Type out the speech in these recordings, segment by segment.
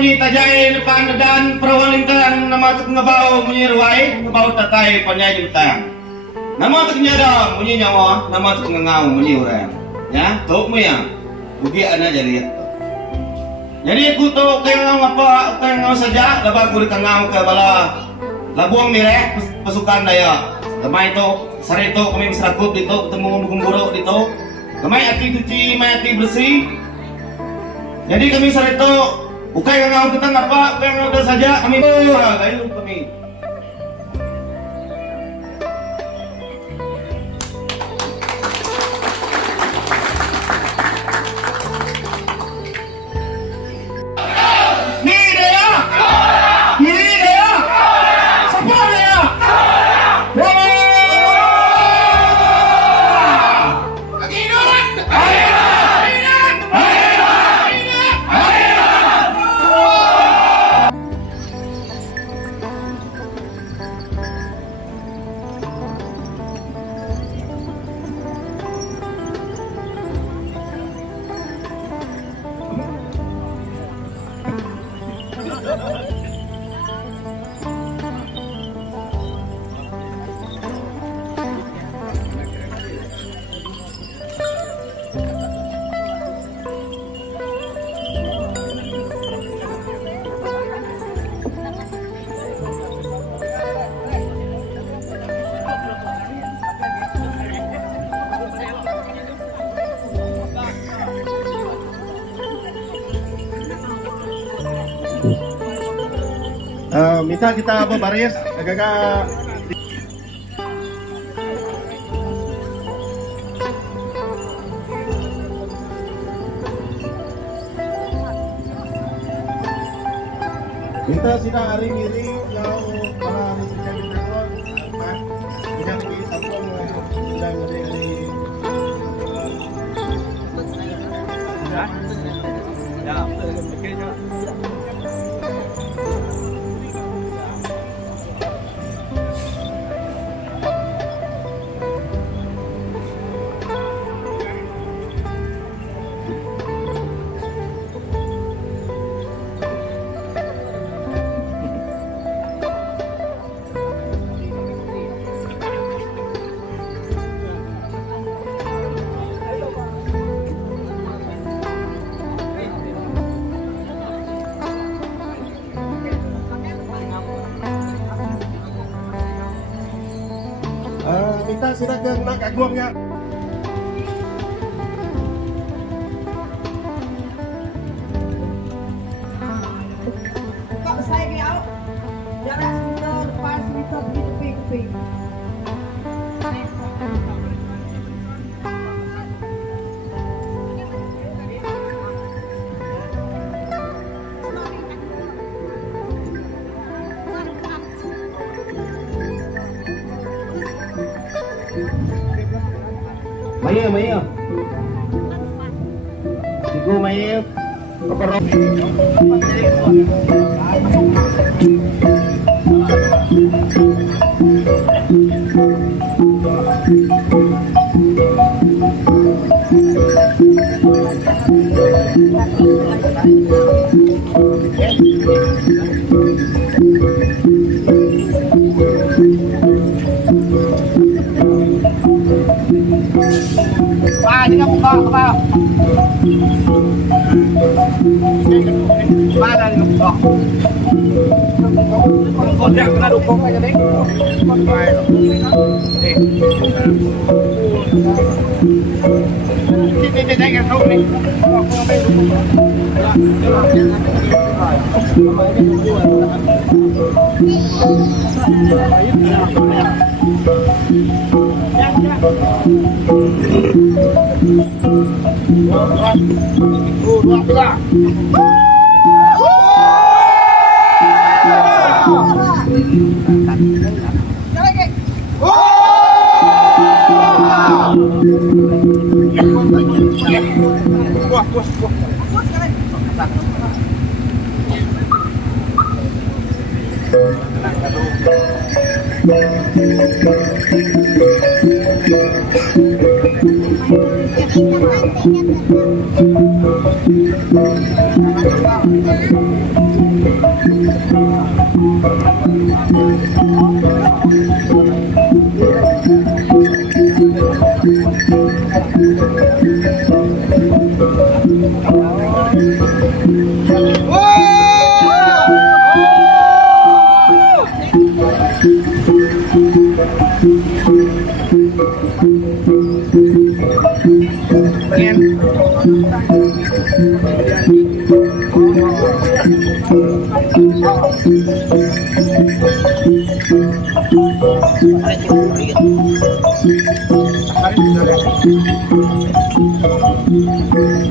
muni tajay dan perawaling kan nama tuk ngabau muni ruai ngabau tatai panyai jutang nama tuk nyada muni nyawa nama tuk ngangau muni orang ya tuk mu ya bugi ana jadi aku tu kengau apa kengau saja labag guri kengau ke bala labuang mireh pasukan daya gamay itu sarito kami masyarakat dito ketemu gumburo dito gamay ati tuci may ati bersih jadi kami sarito ukay kengau kita ngapa kengau dah saja kami kayu kami minta kita berbaris agak-agak minta sidang hari miri yang para risiko telepon tidak di telepon dan dari ya Minta sila ke nak kagumnya. Kok saya kira jarak sekitar pas sekitar lebih. Maya. Sigo Maya. Paparok. Ini kamu apa? Mana ni kamu? Kau jangan kena dukung aja deh. Kita jangan tahu ni. Aku ambil dukung.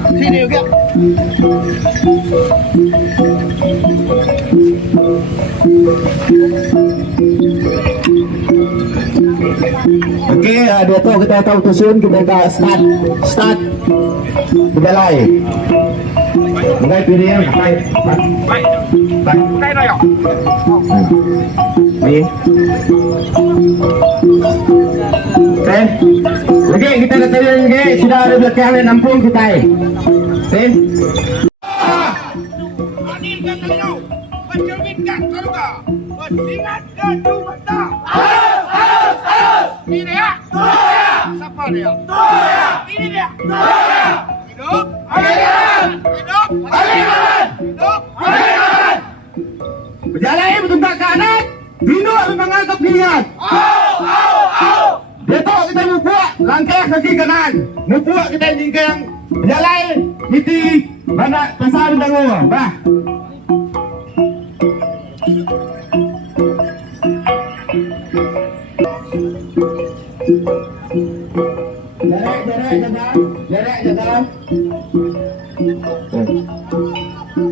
Sini juga. Oke, dia tu kita tahu tusun kita dah start berjalan. Mulai pilih yang baik. Đây rồi. Ni. Oke. Lagi kita katakan lagi sudah ada belakang dan nampung kita. Oke. Hadirkan beliau, mencerminkan surga, bersingat ke Jumata. Ini dia. Siapa dia? Ini dia. Hidup. Hidup. Berjalan bertunjuk ke kanan. Bino menganggap niat. Dia tahu kita membuat langkah kaki kanan. Membuat kita jingkang. Berjalan iti banyak pasal dangu. Bah.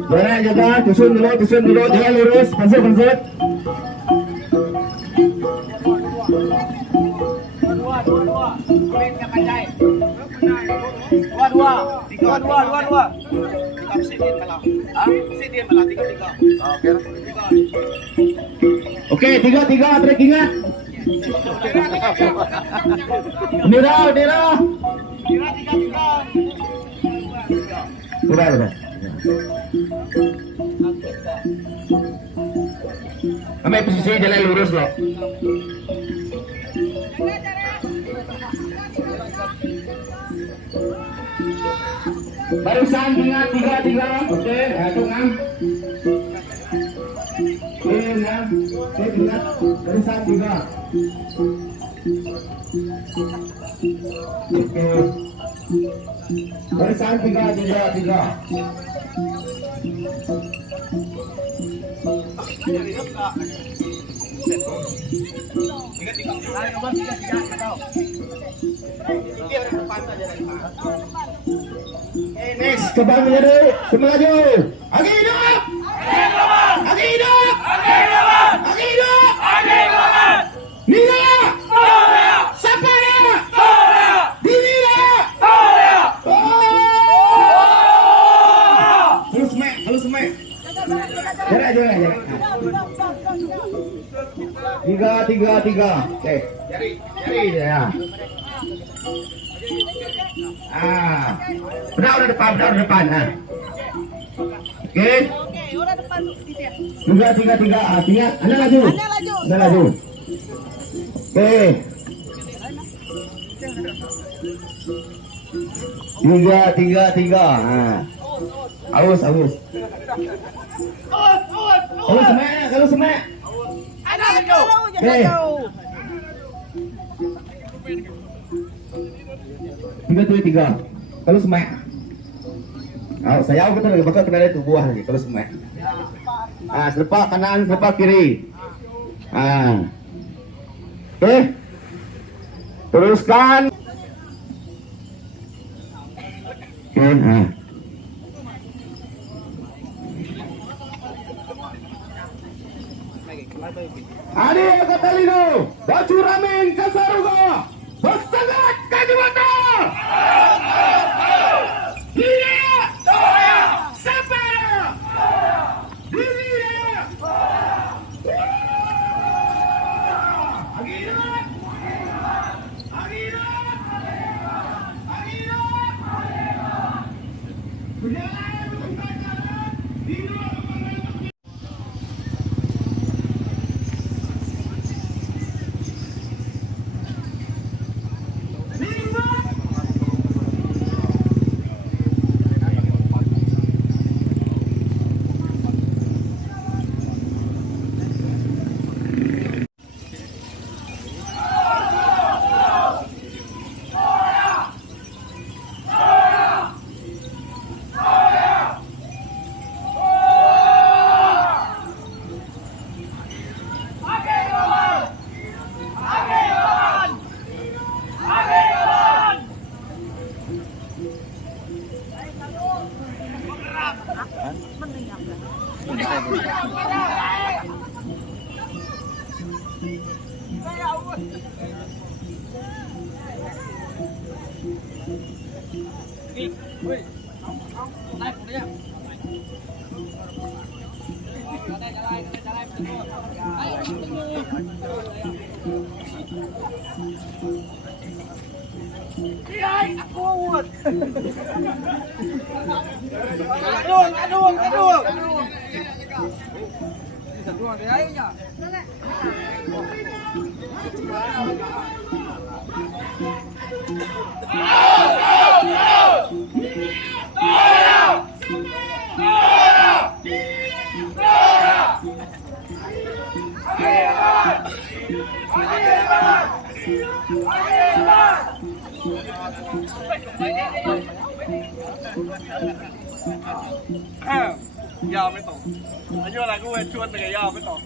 Jarak jaga, tusun dulu, jangan lurus, pasut. Dua. Oke, tiga, trek ingat. Nira. Udah. Kami posisi jalan lurus loh. Barusan ingat tiga. Oke, satu 6. Oke, 6. Ingat barusan 3. Oke. Barisan tiga. Next, kembali menjadi semaju. Agi hidup! Agi hidup! Agi hidup! Nila! Sapara! Dinila! Halus mek. Jarak. Tiga. Oke, jari ya. Udah depan. Nah. Oke. Udah depan titik. Tiga. Anda laju. Oke. Tiga. Nah. Awas. Kalau semek. Oke. Tiga. Kalau semek. Saya betul lagi bakal kena itu buah lagi kalau semek. Selepas kanan, selepas kiri. Oke. Teruskan. Oke. Ade Katalino, baju ramen Kasaruga, bersangat Kadiwata. Dia, siapa? Dia.ยาวไม่ตกอายุอะไรกูไปชวนแต่ยาวไม่ตก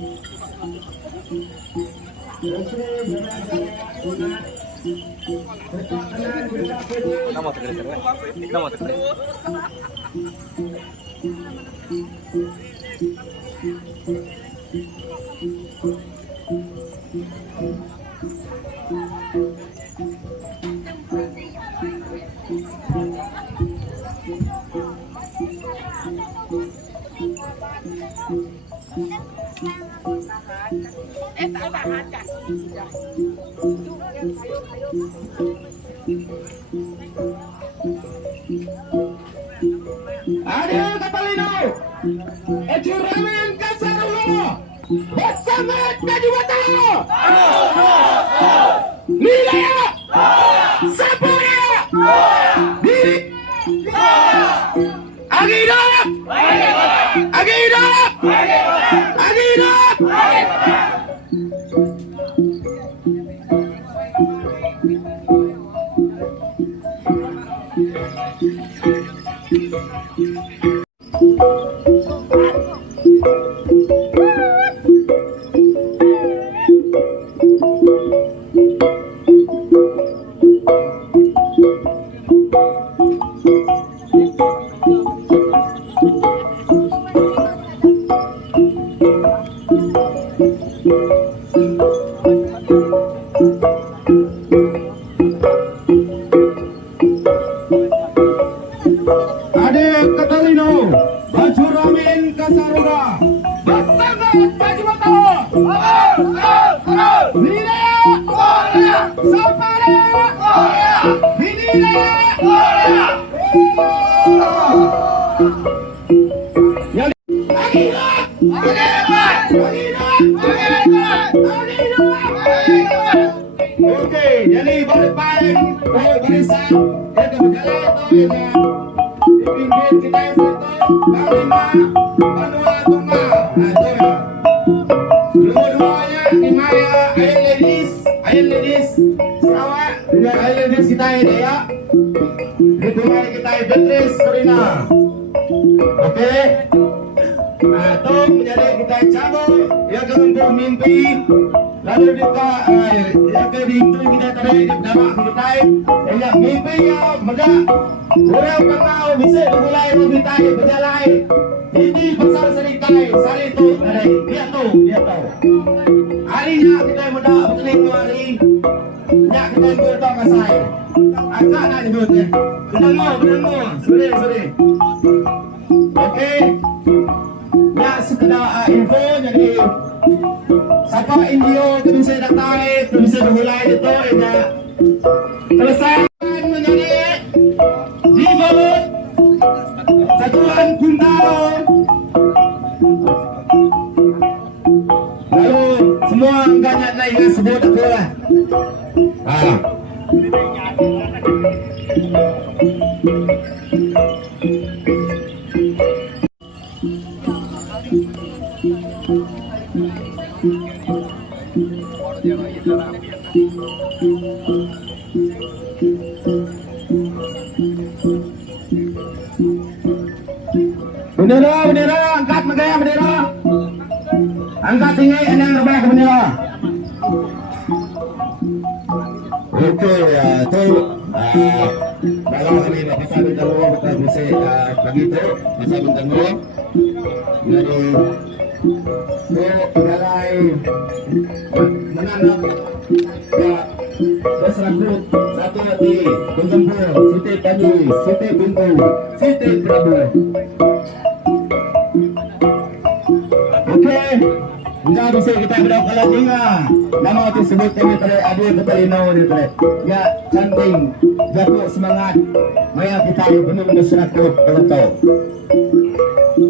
Nama tu kena. Ada Katalino, Ecuramen Kasarulo, bersama Kadiwata, Nilaya, Sapura, Diri, Agida, Sapare! Binile! Yan. Okay, jadi balik paling, barisan, itu berjalan itu ya. Dipimpin kita yang satu, panglima, panua tunggal, nah itu ya. Dua-duanya Imaya, Ayin Ladies, Sarawak, dengan Ayin Ladies kita ini ya. Ditemani kita Beatrice Corina. Oke. Nah, itu menjadi kita cabut ya ke untuk mimpi. Lalu kita ya ke itu kita tadi dapat kita ya mimpi ya mudah. Orang kenal bisa mulai kita berjalan. Ini besar serikai sari itu dari dia tahu. Harinya kita mudah berkeling hari. Ya kita berdoa ke saya. Agak nak nyebutnya. Berenung. Sorry. Oke. Ya sekedar info jadi siapa Indio itu bisa datang itu bisa bermulai itu ya selesai menjadi di bawah satuan Kuntaro lalu semua angkanya naiknya sebut aku lah Bendera, angkat makanya bendera. Angkat tinggi, yang terbaik bendera. Oke, ya, itu kalau kami pasal bintang dua kita bisa pagi itu pasal bintang dua. Jadi, mulai menanam ya berserabut satu hati menggempur Siti Tanjung, Siti Bintu, Siti Prabu. Oke, enggak bisa kita berdoa kalau tinggal nama tersebut kami pada ada ketelino di pada ya canting jatuh semangat maya kita benar-benar serabut kalau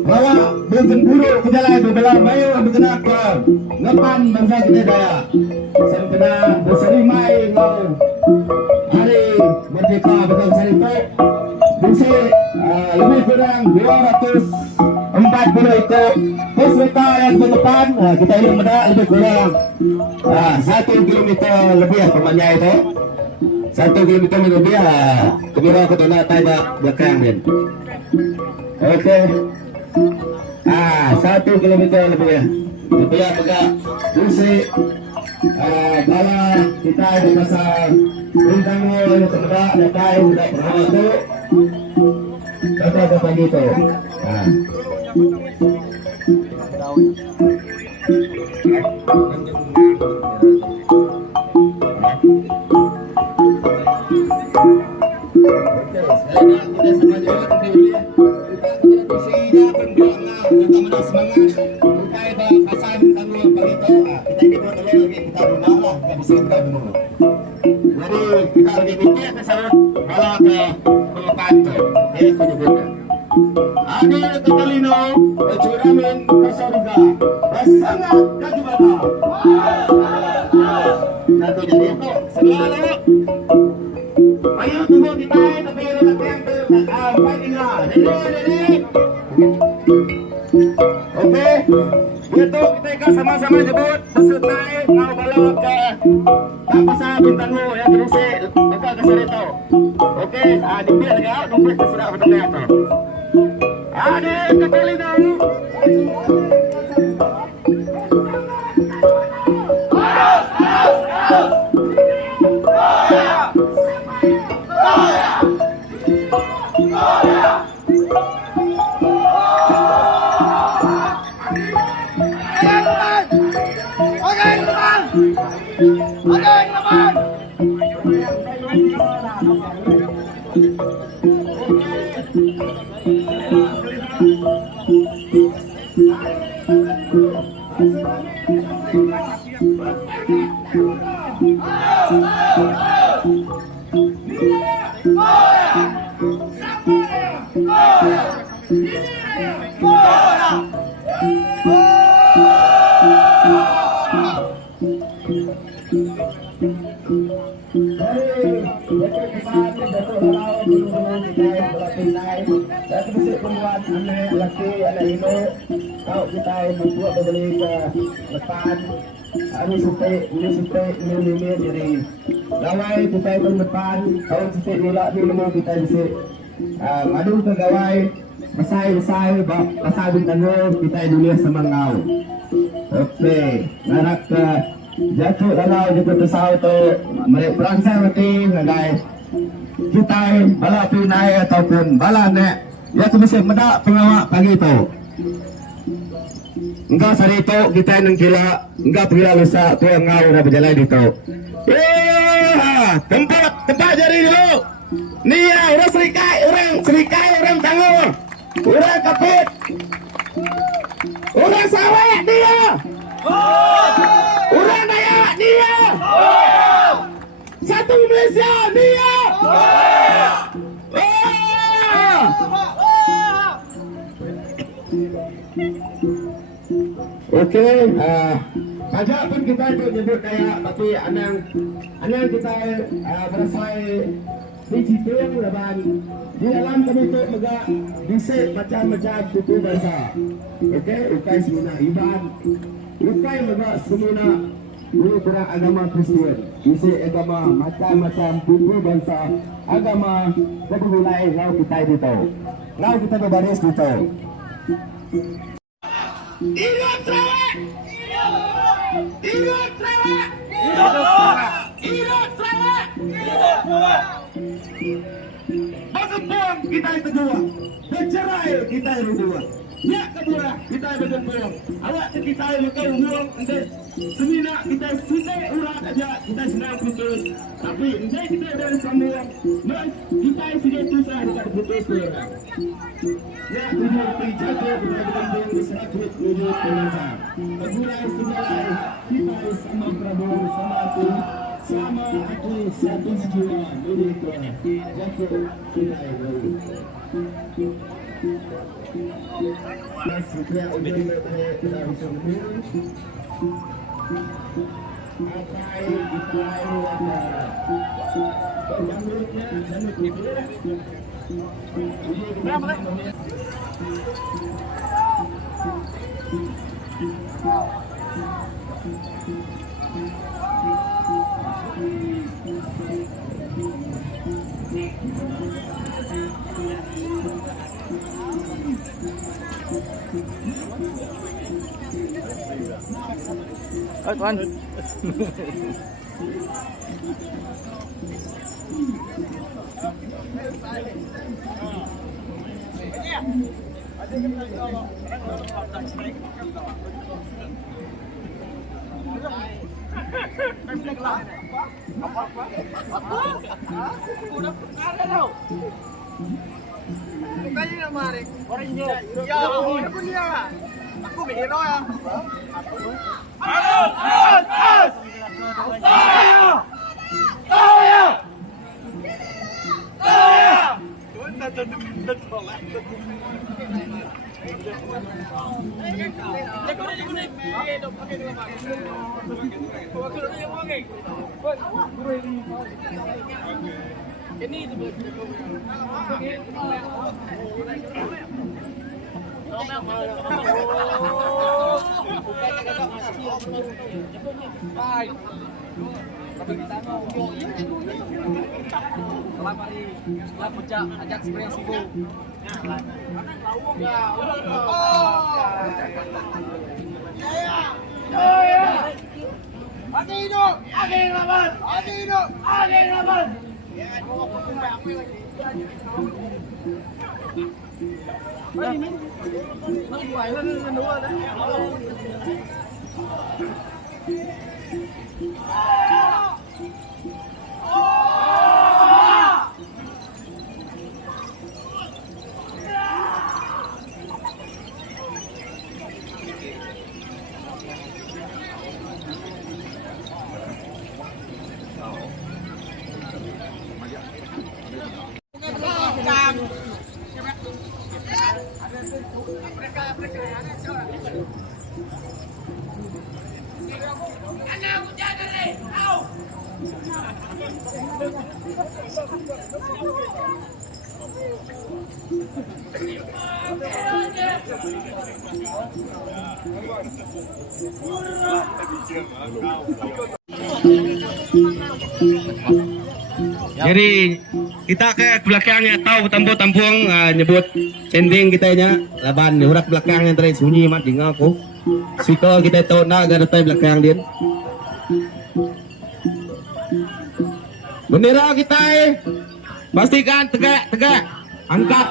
bahwa bergemburu ke jalan berbelah bayu berkenak ke ngepan bangsa kita daya sempena berserimai mau hari merdeka berbangsa itu bisa lebih kurang 240 itu peserta yang ke depan kita ingin mendak lebih kurang 1 kilometer lebih pemanya itu 1 kilometer lebih kemira ke tanah taiba belakang din. Oke. 1 kilometer lebih ya. Itu ya pegak Dusri bala kita di masa bintang yang terdekat datang tidak pernah itu kata pagi itu. Ada ketelino, curamin bersorga, bersangat kajubata. Satu jadi itu selalu. Ayo tunggu kita tapi nanti yang tinggal. Dede. Oke, itu kita sama-sama jemput peserta mau balap ke pasar bintang ya terus buka ke Sarito. Oke, di biar ya nunggu sudah benar tuh. Ada ketelino. Kalau kita membuat berbalik ke depan, ini supaya jadi gawai kita itu depan, kalau kita nolak dulu kita bisa madu ke gawai, masai bintangnya kita dunia semangau. Oke, narak ke jatuh dalau jatuh pesau tu mereka berangsang mati ngai kita bala pinai ataupun bala nek ya tu mesti medak pengawak pagi tu. Enggak sari itu kita nang gila, enggak gila lusa tu yang ngau dah berjalan itu. Tempat jari dulu. Ni ya orang serikai orang tangguh, orang kapit, orang sawah dia, orang Dayak dia, satu Malaysia dia. Okey, pajak pun kita itu nyebut Dayak, tapi anang kita berasal di Cipeng Laban. Di dalam kami itu juga bisa macam-macam suku bangsa. Okey, ukai semua Iban, ukai juga semua ini beragama Kristian. Bisa agama macam-macam suku bangsa, agama berbulai lau kita itu. Lau kita berbaris itu. Hidup Sarawak! Hidup Sarawak! Hidup Sarawak! Hidup Sarawak! Hidup Sarawak! Bergembung kita itu dua, bercerai kita itu dua. Ya kedua kita bergembung. Awak kita itu hurung ente semina kita sudah urat aja kita senang putus. Tapi ente kita dari sambung. Mas kita sudah susah dekat putus. Ya tujuh penjaga kita bergembung di satu tujuh penazar. Bergulai segala kita sama Prabowo sama aku. Sama aku satu jiwa milik jatuh kita itu. Mas kita udah kita bisa berdiri. Akai kita ada penjamurnya dan itu. Berapa? Tuan. Bukannya nama Arek. Orang ini. Ya, orang pun dia lah. Aku hero ya. Ajak spray sibuk. Agi hidup, agi laban, agi hidup, agi laban. Jadi kita ke belakangnya tahu tampung nyebut ending kita nya laban urak belakangnya tadi sunyi mat di ngaku. Speaker kita tahu nak ada tai belakang dia. Bendera kita pastikan tegak angkat.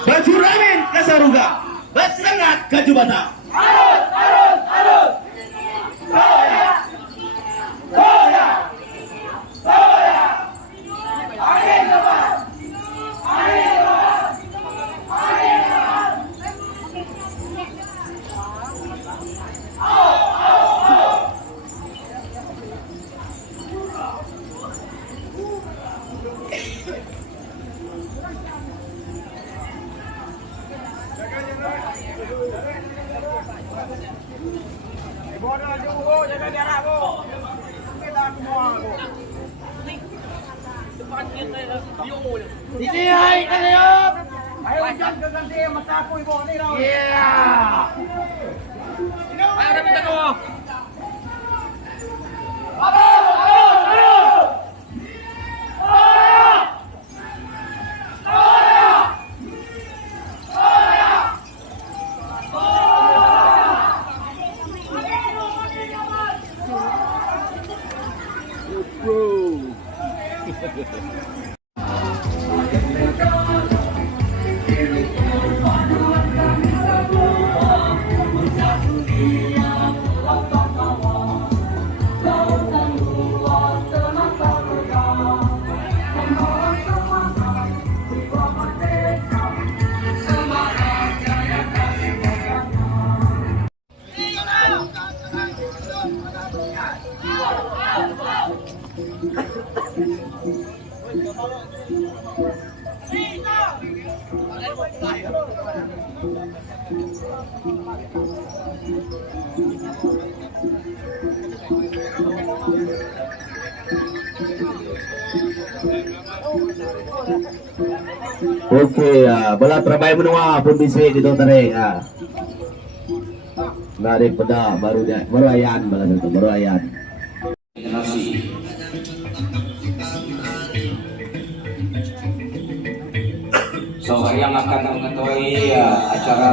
Baju ramen ke Saruga, bersengat ke Jubata. Sini hai kalian. Ayo jangan ganti mata aku ibu ni dah. Yeah. Ayo dah minta kau. Okey, bola terbaik menua pun bisa dito tarik. Daripada baru ayan bola itu baru ayan. So, yang akan mengetahui acara